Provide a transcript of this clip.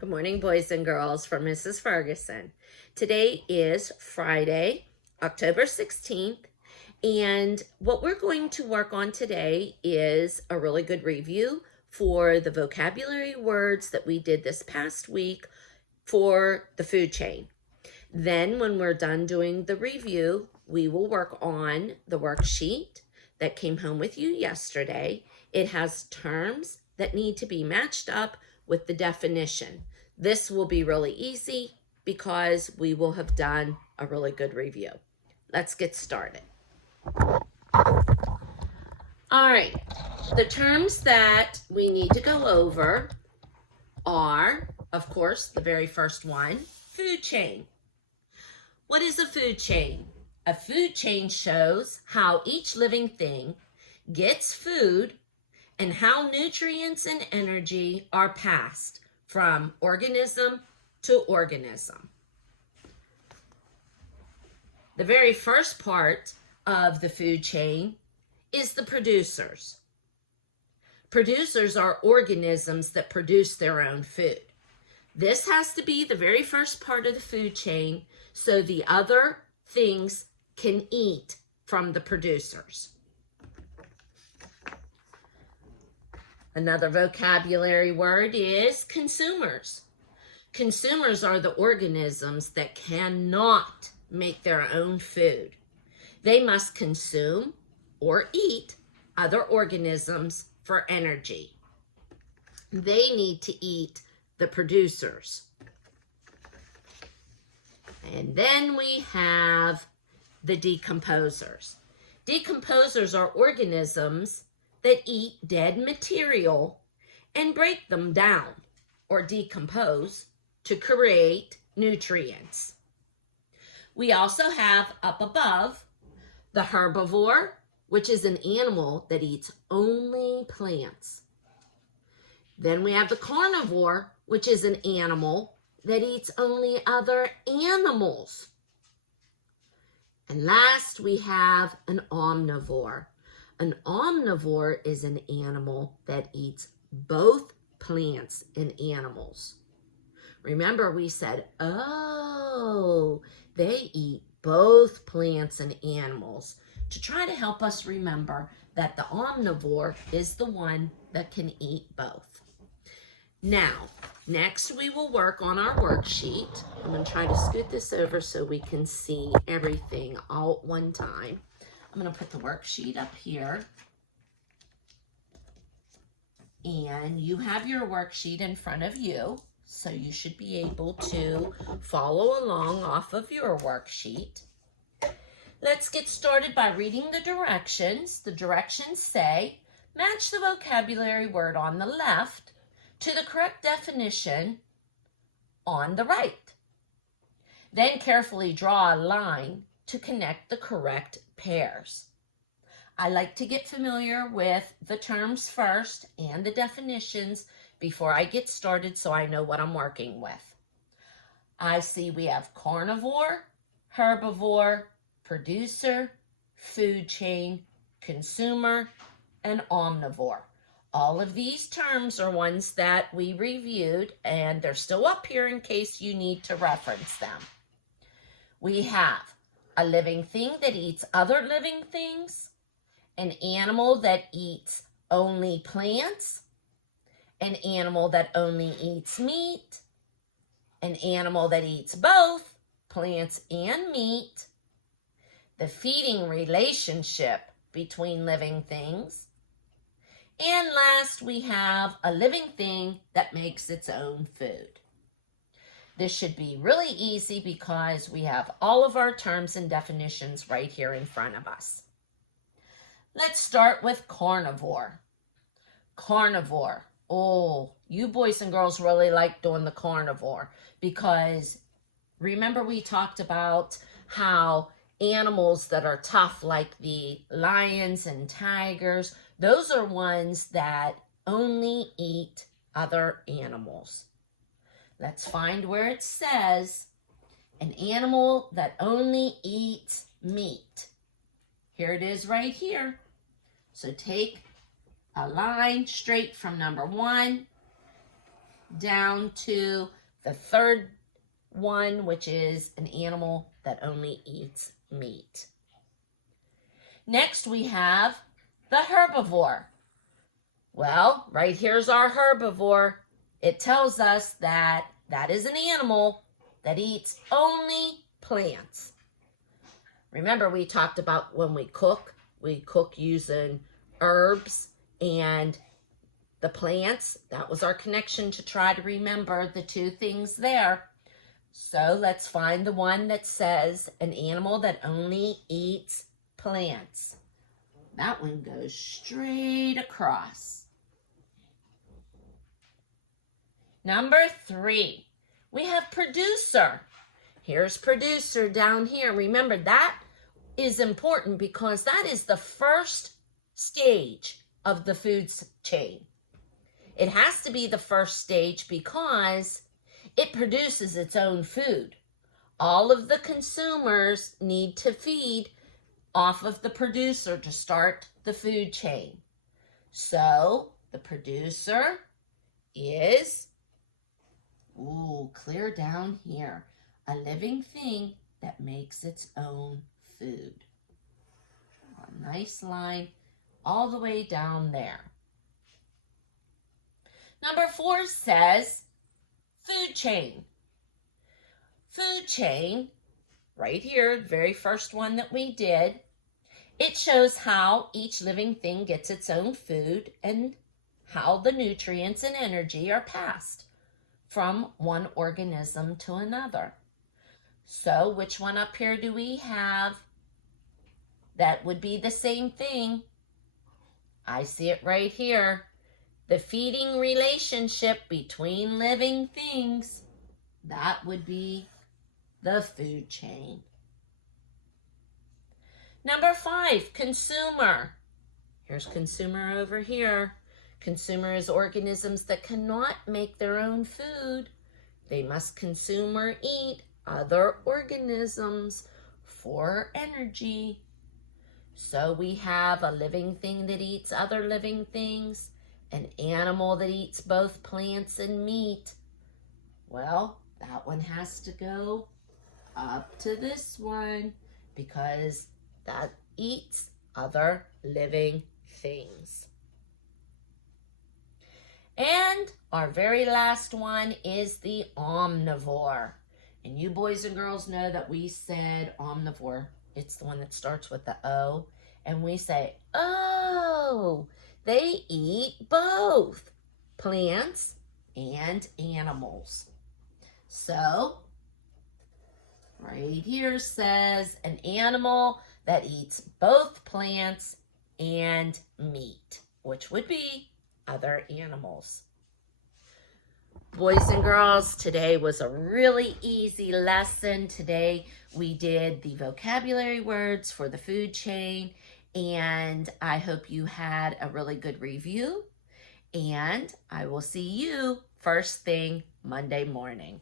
Good morning, boys and girls, from Mrs. Ferguson. Today is Friday, October 16th, and what we're going to work on today is a really good review for the vocabulary words that we did this past week for the food chain. Then when we're done doing the review, we will work on the worksheet that came home with you yesterday. It has terms that need to be matched up with the definition. This will be really easy because we will have done a really good review. Let's get started. All right, the terms that we need to go over are, of course, the very first one, food chain. What is a food chain? A food chain shows how each living thing gets food and how nutrients and energy are passed from organism to organism. The very first part of the food chain is the producers. Producers are organisms that produce their own food. This has to be the very first part of the food chain so the other things can eat from the producers. Another vocabulary word is consumers. Consumers are the organisms that cannot make their own food. They must consume or eat other organisms for energy. They need to eat the producers. And then we have the decomposers. Decomposers are organisms that eat dead material and break them down or decompose to create nutrients. We also have up above the herbivore, which is an animal that eats only plants. Then we have the carnivore, which is an animal that eats only other animals. And last we have an omnivore. An omnivore is an animal that eats both plants and animals. Remember we said, oh, they eat both plants and animals to try to help us remember that the omnivore is the one that can eat both. Now, next we will work on our worksheet. I'm going to try to scoot this over so we can see everything all at one time. I'm going to put the worksheet up here. And you have your worksheet in front of you, so you should be able to follow along off of your worksheet. Let's get started by reading the directions. The directions say, match the vocabulary word on the left to the correct definition on the right. Then carefully draw a line to connect the correct pairs. I like to get familiar with the terms first and the definitions before I get started so I know what I'm working with. I see we have carnivore, herbivore, producer, food chain, consumer, and omnivore. All of these terms are ones that we reviewed, and they're still up here in case you need to reference them. We have a living thing that eats other living things, an animal that eats only plants, an animal that only eats meat, an animal that eats both plants and meat, the feeding relationship between living things, and last we have a living thing that makes its own food. This should be really easy because we have all of our terms and definitions right here in front of us. Let's start with carnivore. Carnivore. Oh, you boys and girls really like doing the carnivore because remember we talked about how animals that are tough like the lions and tigers, those are ones that only eat other animals. Let's find where it says an animal that only eats meat. Here it is right here. So take a line straight from number 1 down to the third one, which is an animal that only eats meat. Next, we have the herbivore. Well, right here's our herbivore. It tells us that that is an animal that eats only plants. Remember, we talked about when we cook using herbs and the plants. That was our connection to try to remember the two things there. So let's find the one that says an animal that only eats plants. That one goes straight across. Number 3, we have producer. Here's producer down here. Remember, that is important because that is the first stage of the food chain. It has to be the first stage because it produces its own food. All of the consumers need to feed off of the producer to start the food chain. So the producer is, clear down here, a living thing that makes its own food. A nice line all the way down there. Number 4 says food chain. Food chain, right here, the very first one that we did, it shows how each living thing gets its own food and how the nutrients and energy are passed from one organism to another. So which one up here do we have that would be the same thing? I see it right here. The feeding relationship between living things, that would be the food chain. Number 5, consumer. Here's consumer over here. Consumer is organisms that cannot make their own food. They must consume or eat other organisms for energy. So we have a living thing that eats other living things, an animal that eats both plants and meat. Well, that one has to go up to this one because that eats other living things. And our very last one is the omnivore. And you boys and girls know that we said omnivore. It's the one that starts with the O. And we say, oh, they eat both plants and animals. So, right here says an animal that eats both plants and meat, which would be other animals. Boys and girls, today was a really easy lesson. Today we did the vocabulary words for the food chain, and I hope you had a really good review, and I will see you first thing Monday morning.